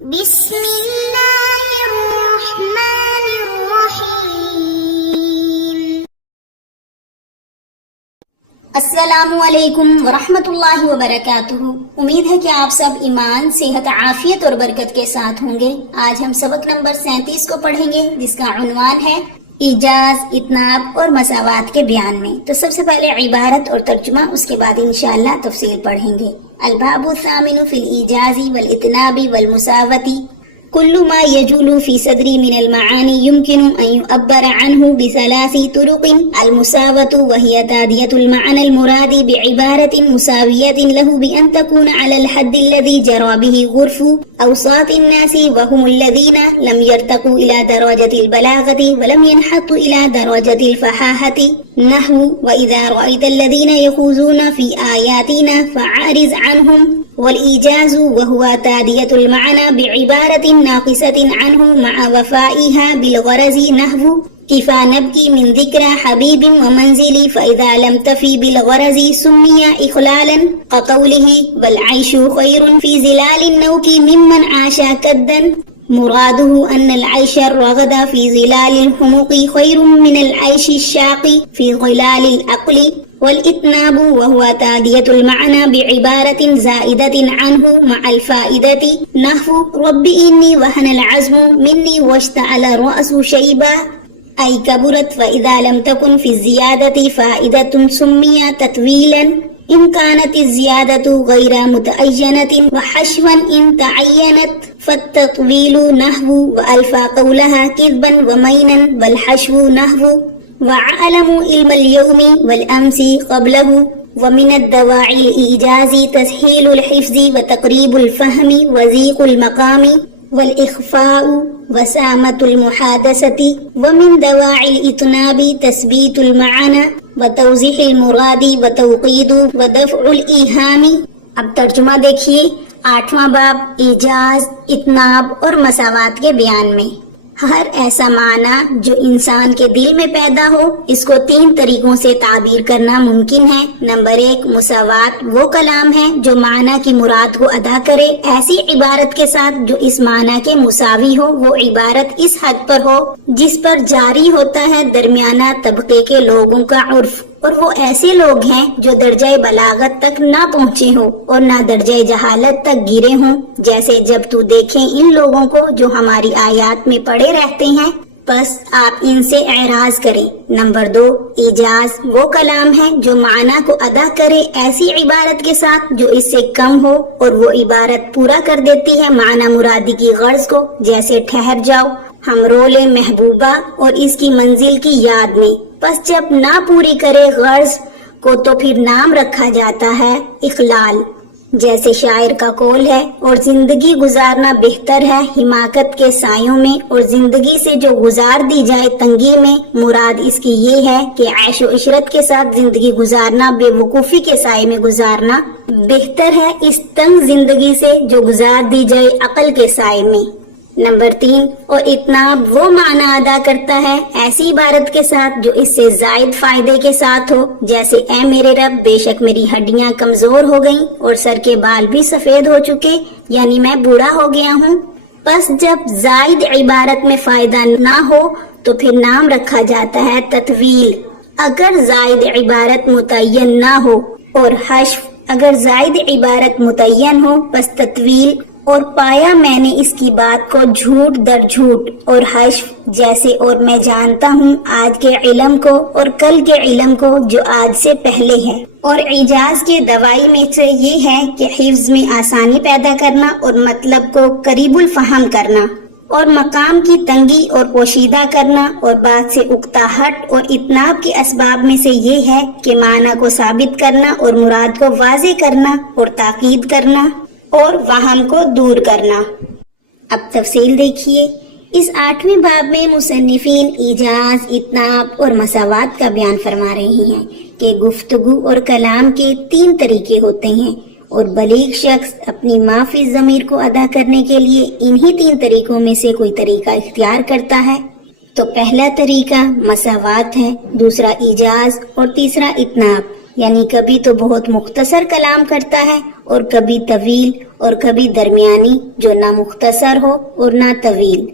بسم اللہ الرحمن الرحیم۔ السلام علیکم ورحمۃ اللہ وبرکاتہ۔ امید ہے کہ آپ سب ایمان، صحت، عافیت اور برکت کے ساتھ ہوں گے۔ آج ہم سبق نمبر 37 کو پڑھیں گے، جس کا عنوان ہے ایجاز، اتناب اور مساوات کے بیان میں۔ تو سب سے پہلے عبارت اور ترجمہ، اس کے بعد انشاءاللہ تفصیل پڑھیں گے۔ الباب الثامن فی الایجاز والاتناب والمساوۃ كل ما يجول في صدري من المعاني يمكن أن يعبر عنه بثلاث طرق: المساوة، وهي تادية المعنى المراد بعبارة مساوية له بأن تكون على الحد الذي جرى به عرف أوساط الناس، وهم الذين لم يرتقوا إلى درجة البلاغة ولم ينحطوا إلى درجة الفصاحة. نحو: وإذا رأيت الذين يخوضون في آياتنا فأعرض عنهم. والإيجاز وهو تادية المعنى بعبارة ناقصة عنه مع وفائها بالغرض. نحو: كفى نبكي من ذكرى حبيب ومنزلي فإذا لم تفي بالغرض سمي إخلالا، كقوله: والعيش خير في ظلال النوك ممن عاش كدا. مراده أن العيش الرغد في ظلال الحمق خير من العيش الشاق في ظلال العقل. والإتناب وهو تادية المعنى بعبارة زائدة عنه مع الفائدة. نحو: رب إني وهن العزم مني واشتعل الرأس شيبا، أي كبرت. فإذا لم تكن في الزيادة فائدة سمي تطويلا إن كانت الزيادة غير متعينة، وحشوا إن تعينت فالتطويل. نحو: وألفى قولها كذبا ومينا والحشو. نحو: وعلم علم اليوم والأمس قبله. ومن الدواعي الإيجاز تسهيل الحفظ وتقريب الفهم وضيق المقام والإخفاء وسامة المحادثة. ومن دواعي الإتناب تثبيت المعنى وتوضيح المراد وتوقيد ودفع الإيهام. اب ترجمہ دیکھیے۔ 8واں باب ایجاز، اتناب اور مساوات کے بیان میں۔ ہر ایسا معنی جو انسان کے دل میں پیدا ہو، اس کو 3 طریقوں سے تعبیر کرنا ممکن ہے۔ نمبر 1، مساوات وہ کلام ہے جو معنی کی مراد کو ادا کرے، ایسی عبارت کے ساتھ جو اس معنی کے مساوی ہو۔ وہ عبارت اس حد پر ہو جس پر جاری ہوتا ہے درمیانہ طبقے کے لوگوں کا عرف، اور وہ ایسے لوگ ہیں جو درجہ بلاغت تک نہ پہنچے ہوں اور نہ درجہ جہالت تک گرے ہوں، جیسے جب تو دیکھیں ان لوگوں کو جو ہماری آیات میں پڑے رہتے ہیں، بس آپ ان سے اعراض کریں۔ نمبر 2، ایجاز وہ کلام ہے جو معنی کو ادا کرے ایسی عبارت کے ساتھ جو اس سے کم ہو، اور وہ عبارت پورا کر دیتی ہے معنی مرادی کی غرض کو، جیسے ٹھہر جاؤ، ہم رولے محبوبہ اور اس کی منزل کی یاد میں۔ پس جب نہ پوری کرے غرض کو تو پھر نام رکھا جاتا ہے اخلال، جیسے شاعر کا قول ہے: اور زندگی گزارنا بہتر ہے حماقت کے سایوں میں، اور زندگی سے جو گزار دی جائے تنگی میں۔ مراد اس کی یہ ہے کہ عیش و عشرت کے ساتھ زندگی گزارنا بے وقوفی کے سائے میں گزارنا بہتر ہے اس تنگ زندگی سے جو گزار دی جائے عقل کے سائے میں۔ نمبر 3، اور اتناب وہ معنی ادا کرتا ہے ایسی عبارت کے ساتھ جو اس سے زائد فائدے کے ساتھ ہو، جیسے اے میرے رب، بے شک میری ہڈیاں کمزور ہو گئیں اور سر کے بال بھی سفید ہو چکے، یعنی میں بوڑھا ہو گیا ہوں۔ پس جب زائد عبارت میں فائدہ نہ ہو تو پھر نام رکھا جاتا ہے تطویل۔ اگر زائد عبارت متعین نہ ہو، اور حشو اگر زائد عبارت متعین ہو، پس تطویل۔ اور پایا میں نے اس کی بات کو جھوٹ در جھوٹ، اور حشو جیسے اور میں جانتا ہوں آج کے علم کو اور کل کے علم کو جو آج سے پہلے ہے۔ اور اعجاز کے دوائی میں سے یہ ہے کہ حفظ میں آسانی پیدا کرنا اور مطلب کو قریب الفہم کرنا، اور مقام کی تنگی اور پوشیدہ کرنا، اور بات سے اکتاہٹ۔ اور اتناب کے اسباب میں سے یہ ہے کہ معنی کو ثابت کرنا اور مراد کو واضح کرنا اور تاکید کرنا اور وہم کو دور کرنا۔ اب تفصیل دیکھیے۔ اس 8ویں باب میں مصنفین ایجاز، اتناب اور مساوات کا بیان فرما رہے ہیں کہ گفتگو اور کلام کے 3 طریقے ہوتے ہیں، اور بلیغ شخص اپنی معافی ضمیر کو ادا کرنے کے لیے انہی 3 طریقوں میں سے کوئی طریقہ اختیار کرتا ہے۔ تو پہلا طریقہ مساوات ہے، دوسرا ایجاز اور تیسرا اتناب، یعنی کبھی تو بہت مختصر کلام کرتا ہے اور کبھی طویل اور کبھی درمیانی جو نہ مختصر ہو اور نہ طویل۔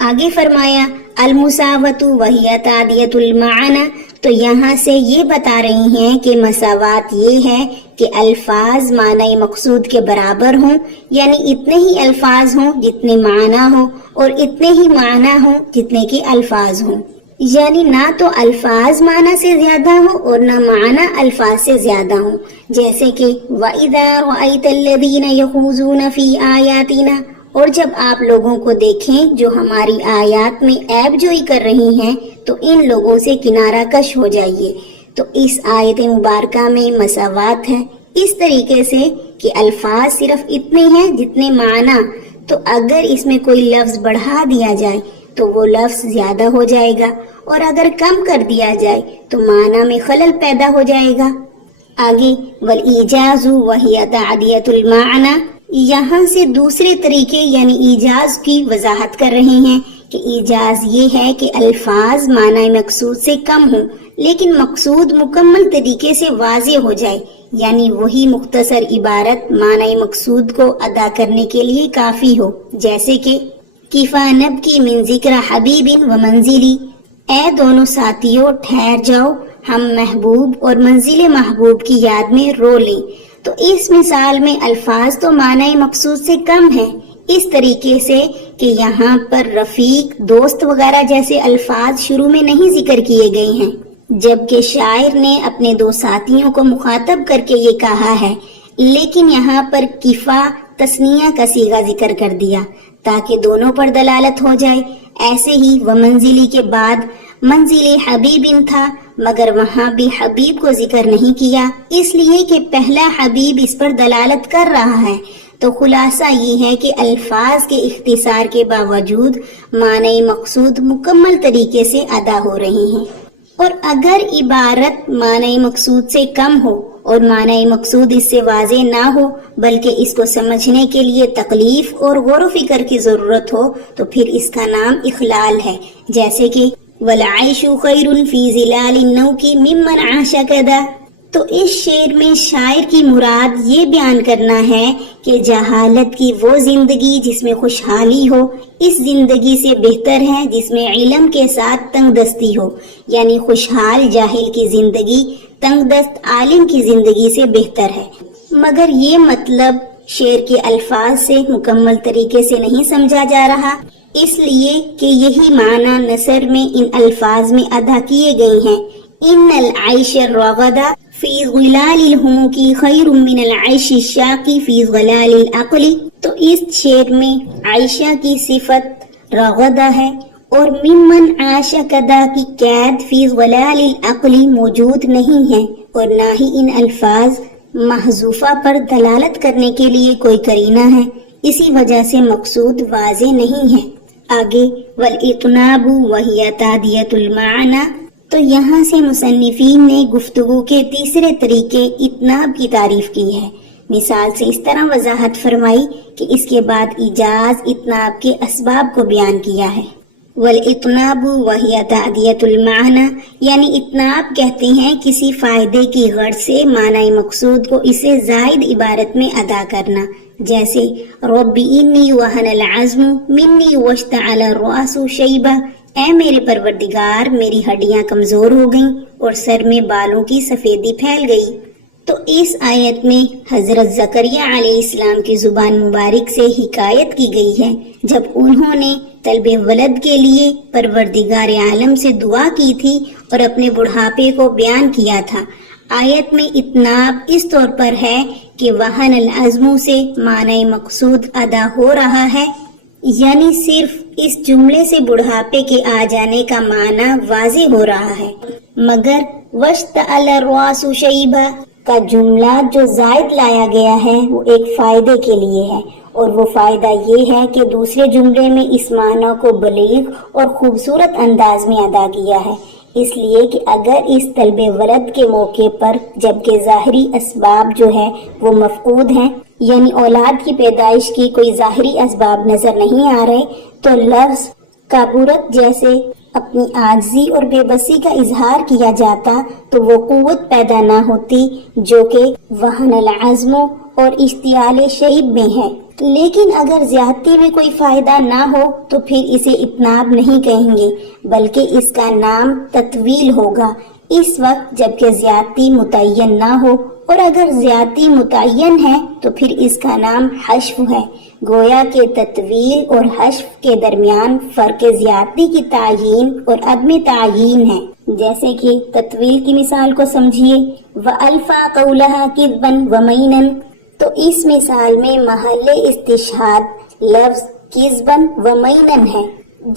آگے فرمایا المساوۃ وہی تعدیۃ المعنی، تو یہاں سے یہ بتا رہی ہیں کہ مساوات یہ ہے کہ الفاظ معنی مقصود کے برابر ہوں، یعنی اتنے ہی الفاظ ہوں جتنے معنی ہوں اور اتنے ہی معنی ہوں جتنے کے الفاظ ہوں، یعنی نہ تو الفاظ معنی سے زیادہ ہوں اور نہ معنی الفاظ سے زیادہ ہوں، جیسے کہ وَإِذَا رَأَيْتَ الَّذِينَ يَخُوضُونَ فِي آيَاتِنَا، اور جب آپ لوگوں کو دیکھیں جو ہماری آیات میں عیب جوئی کر رہی ہیں تو ان لوگوں سے کنارہ کش ہو جائیے۔ تو اس آیت مبارکہ میں مساوات ہے اس طریقے سے کہ الفاظ صرف اتنے ہیں جتنے معنی، تو اگر اس میں کوئی لفظ بڑھا دیا جائے تو وہ لفظ زیادہ ہو جائے گا، اور اگر کم کر دیا جائے تو معنی میں خلل پیدا ہو جائے گا۔ آگے والایجاز وہی تعدیۃ المعنی، یہاں سے دوسرے طریقے یعنی ایجاز کی وضاحت کر رہے ہیں کہ ایجاز یہ ہے کہ الفاظ معنی مقصود سے کم ہوں لیکن مقصود مکمل طریقے سے واضح ہو جائے، یعنی وہی مختصر عبارت معنی مقصود کو ادا کرنے کے لیے کافی ہو، جیسے کہ کفا نبکی من ذکر حبیب و منزلی، اے دونوں ساتھیوں ٹھہر جاؤ، ہم محبوب اور منزل محبوب کی یاد میں رو لیں۔ تو اس مثال میں الفاظ تو معنی مقصود سے کم ہیں، اس طریقے سے کہ یہاں پر رفیق، دوست وغیرہ جیسے الفاظ شروع میں نہیں ذکر کیے گئے ہیں، جبکہ شاعر نے اپنے دو ساتھیوں کو مخاطب کر کے یہ کہا ہے، لیکن یہاں پر کفا تثنیہ کا صیغہ ذکر کر دیا تاکہ دونوں پر دلالت ہو جائے۔ ایسے ہی ومنزلی کے بعد منزل حبیب تھا، مگر وہاں بھی حبیب کو ذکر نہیں کیا، اس لیے کہ پہلا حبیب اس پر دلالت کر رہا ہے۔ تو خلاصہ یہ ہے کہ الفاظ کے اختصار کے باوجود معنی مقصود مکمل طریقے سے ادا ہو رہے ہیں، اور اگر عبارت معنی مقصود سے کم ہو اور معنی مقصود اس سے واضح نہ ہو بلکہ اس کو سمجھنے کے لیے تکلیف اور غور و فکر کی ضرورت ہو تو پھر اس کا نام اخلال ہے، جیسے کہ وَالْعَيْشُ خَيْرٌ فِي ظِلَالِ النَّوْكِ مِمَّنْ عَاشَ كَذَا۔ تو اس شعر میں شاعر کی مراد یہ بیان کرنا ہے کہ جہالت کی وہ زندگی جس میں خوشحالی ہو اس زندگی سے بہتر ہے جس میں علم کے ساتھ تنگ دستی ہو، یعنی خوشحال جاہل کی زندگی تنگ دست عالم کی زندگی سے بہتر ہے۔ مگر یہ مطلب شعر کے الفاظ سے مکمل طریقے سے نہیں سمجھا جا رہا، اس لیے کہ یہی معنی نثر میں ان الفاظ میں ادا کیے گئے ہیں۔ ان العیش الرغد فی ظلال الہموک خیر من العیش الشاق فی ظلال العقل، تو اس شعر میں عائشہ کی صفت رغدہ ہے اور ممن عاش کدا کی قید فی ظلال العقل موجود نہیں ہے، اور نہ ہی ان الفاظ محذوفہ پر دلالت کرنے کے لیے کوئی قرینہ ہے، اسی وجہ سے مقصود واضح نہیں ہے۔ آگے والاطناب وہی تعدیۃ المعنی، تو یہاں سے مصنفین نے گفتگو کے تیسرے طریقے اطناب کی تعریف کی ہے۔ مثال سے اس طرح وضاحت فرمائی کہ اس کے بعد ایجاز اطناب کے اسباب کو بیان کیا ہے۔ والاطناب وہی تعدیۃ المعنی، یعنی اطناب کہتے ہیں کسی فائدے کی غرض سے معنی مقصود کو اسے زائد عبارت میں ادا کرنا، جیسے رب انی وہن العظم منی واشتعل الرأس شیبہ، اے میرے پروردگار میری ہڈیاں کمزور ہو گئیں اور سر میں بالوں کی سفیدی پھیل گئی۔ تو اس آیت میں حضرت زکریا علیہ السلام کی زبان مبارک سے حکایت کی گئی ہے جب انہوں نے طلب ولد کے لیے پروردگار عالم سے دعا کی تھی اور اپنے بڑھاپے کو بیان کیا تھا۔ آیت میں اطناب اس طور پر ہے کہ وہن العزم سے معنی مقصود ادا ہو رہا ہے، یعنی صرف اس جملے سے بڑھاپے کے آ جانے کا معنی واضح ہو رہا ہے، مگر واشتعل الرأس شیبہ کا جملہ جو زائد لایا گیا ہے وہ ایک فائدے کے لیے ہے، اور وہ فائدہ یہ ہے کہ دوسرے جملے میں اس معنی کو بلیغ اور خوبصورت انداز میں ادا کیا ہے، اس لیے کہ اگر اس طلب ولد کے موقع پر جبکہ ظاہری اسباب جو ہے وہ مفقود ہیں، یعنی اولاد کی پیدائش کی کوئی ظاہری اسباب نظر نہیں آ رہے، تو لفظ کابورت جیسے اپنی عاجزی اور بے بسی کا اظہار کیا جاتا تو وہ قوت پیدا نہ ہوتی جو کہ وہن العزم اور اشتعال شیب میں ہے۔ لیکن اگر زیادتی میں کوئی فائدہ نہ ہو تو پھر اسے اتناب نہیں کہیں گے بلکہ اس کا نام تطویل ہوگا اس وقت جبکہ زیادتی متعین نہ ہو، اور اگر زیادتی متعین ہے تو پھر اس کا نام حشو ہے۔ گویا کہ تطویل اور حشو کے درمیان فرق زیادتی کی تعیین اور عدم تعیین ہے۔ جیسے کہ تطویل کی مثال کو سمجھیے، وَأَلْفَا قَوْلَهَا كِذْبًا وَمَيْنًا، تو اس مثال میں محل استشہاد لفظ کذبن و مینن ہے،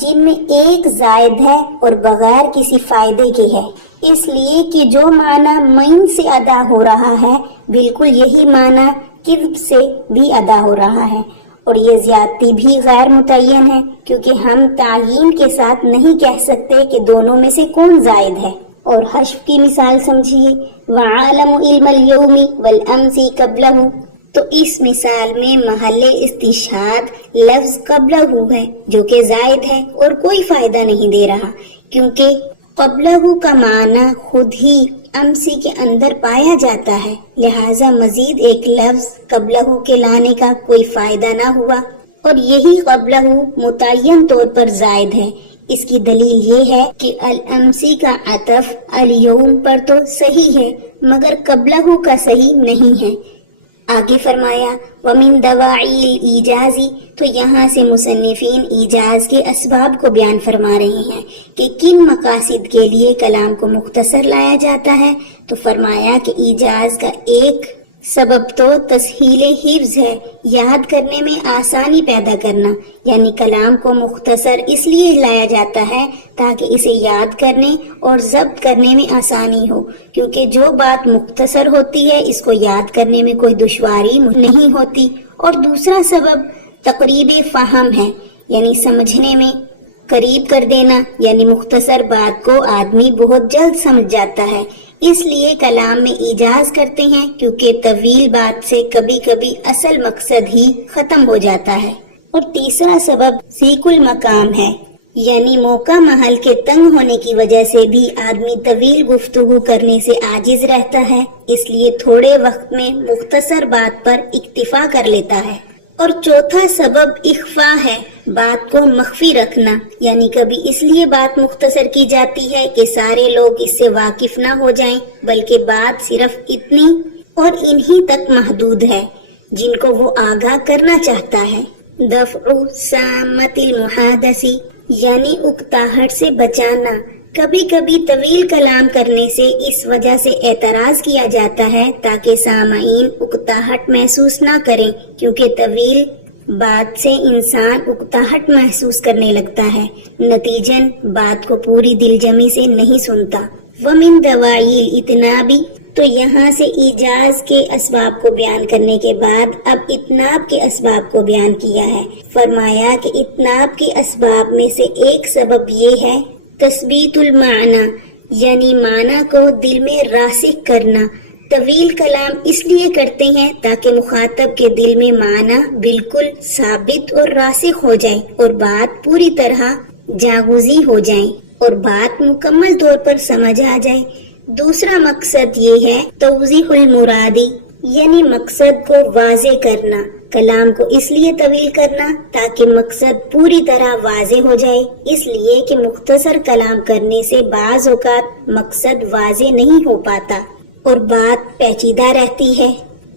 جن میں ایک زائد ہے اور بغیر کسی فائدے کے ہے، اس لیے کہ جو معنی مین سے ادا ہو رہا ہے بالکل یہی معنی کذب سے بھی ادا ہو رہا ہے، اور یہ زیادتی بھی غیر متعین ہے کیونکہ ہم تعیین کے ساتھ نہیں کہہ سکتے کہ دونوں میں سے کون زائد ہے۔ اور حشو کی مثال سمجھیے، وَعَالَمُ عِلْمَ الْيَوْمِ وَالْأَمْسِ قَبْلَهُ، تو اس مثال میں محل استشہاد لفظ قبلہ ہے جو کہ زائد ہے اور کوئی فائدہ نہیں دے رہا، کیونکہ قبلہ کا معنی خود ہی امسی کے اندر پایا جاتا ہے، لہٰذا مزید ایک لفظ قبلہ کے لانے کا کوئی فائدہ نہ ہوا، اور یہی قبلہ متعین طور پر زائد ہے۔ اس کی دلیل یہ ہے کہ الامسی کا عطف الیوم پر تو صحیح ہے مگر قبلہ کا صحیح نہیں ہے۔ آگے فرمایا وَمِن دَوَاعِي الْإِيجَازِ، تو یہاں سے مصنفین ایجاز کے اسباب کو بیان فرما رہے ہیں کہ کن مقاصد کے لیے کلام کو مختصر لایا جاتا ہے، تو فرمایا کہ ایجاز کا ایک سبب تو تسہیل حفظ ہے، یاد کرنے میں آسانی پیدا کرنا، یعنی کلام کو مختصر اس لیے لایا جاتا ہے تاکہ اسے یاد کرنے اور ضبط کرنے میں آسانی ہو، کیونکہ جو بات مختصر ہوتی ہے اس کو یاد کرنے میں کوئی دشواری نہیں ہوتی۔ اور دوسرا سبب تقریب فہم ہے، یعنی سمجھنے میں قریب کر دینا، یعنی مختصر بات کو آدمی بہت جلد سمجھ جاتا ہے، اس لیے کلام میں ایجاز کرتے ہیں کیونکہ طویل بات سے کبھی کبھی اصل مقصد ہی ختم ہو جاتا ہے۔ اور تیسرا سبب ضیق المقام ہے، یعنی موقع محل کے تنگ ہونے کی وجہ سے بھی آدمی طویل گفتگو کرنے سے عاجز رہتا ہے، اس لیے تھوڑے وقت میں مختصر بات پر اکتفا کر لیتا ہے۔ اور چوتھا سبب اخفا ہے، بات کو مخفی رکھنا، یعنی کبھی اس لیے بات مختصر کی جاتی ہے کہ سارے لوگ اس سے واقف نہ ہو جائیں، بلکہ بات صرف اتنی اور انہی تک محدود ہے جن کو وہ آگاہ کرنا چاہتا ہے۔ دفع سامت المحادث، یعنی اکتاہٹ سے بچانا۔ کبھی کبھی طویل کلام کرنے سے اس وجہ سے اعتراض کیا جاتا ہے تاکہ سامعین اکتاہٹ محسوس نہ کریں، کیونکہ طویل بات سے انسان اکتاہٹ محسوس کرنے لگتا ہے، نتیجن بات کو پوری دل جمی سے نہیں سنتا۔ وَمِن دَوَاعِي الْإِتْنَابِ، تو یہاں سے ایجاز کے اسباب کو بیان کرنے کے بعد اب اتناب کے اسباب کو بیان کیا ہے۔ فرمایا کہ اتناب کے اسباب میں سے ایک سبب یہ ہے تثبیت المعنی، یعنی معنی کو دل میں راسخ کرنا۔ طویل کلام اس لیے کرتے ہیں تاکہ مخاطب کے دل میں معنی بالکل ثابت اور راسخ ہو جائے اور بات پوری طرح جاگوزی ہو جائے اور بات مکمل طور پر سمجھ آ جائے۔ دوسرا مقصد یہ ہے توضیح المرادی، یعنی مقصد کو واضح کرنا۔ کلام کو اس لیے طویل کرنا تاکہ مقصد پوری طرح واضح ہو جائے، اس لیے کہ مختصر کلام کرنے سے بعض اوقات مقصد واضح نہیں ہو پاتا اور بات پیچیدہ رہتی ہے۔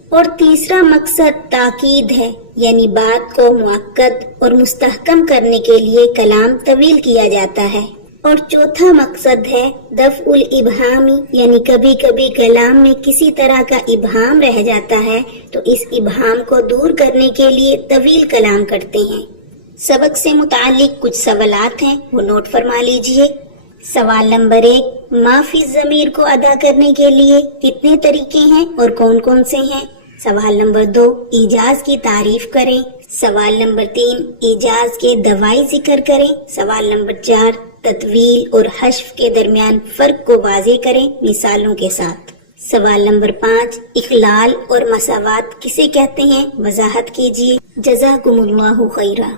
اور تیسرا مقصد تاکید ہے، یعنی بات کو مؤکد اور مستحکم کرنے کے لیے کلام طویل کیا جاتا ہے۔ اور چوتھا مقصد ہے دفع الابہامی، یعنی کبھی کبھی کلام میں کسی طرح کا ابہام رہ جاتا ہے تو اس ابہام کو دور کرنے کے لیے طویل کلام کرتے ہیں۔ سبق سے متعلق کچھ سوالات ہیں، وہ نوٹ فرما لیجئے۔ سوال نمبر 1، ما فی الضمیر کو ادا کرنے کے لیے کتنے طریقے ہیں اور کون کون سے ہیں؟ سوال نمبر 2، ایجاز کی تعریف کریں۔ سوال نمبر 3، ایجاز کے دوائی ذکر کریں۔ سوال نمبر 4، تطویل اور حشف کے درمیان فرق کو واضح کریں مثالوں کے ساتھ۔ سوال نمبر 5، اخلال اور مساوات کسے کہتے ہیں؟ وضاحت کیجیے۔ جزاکم اللہ خیرا۔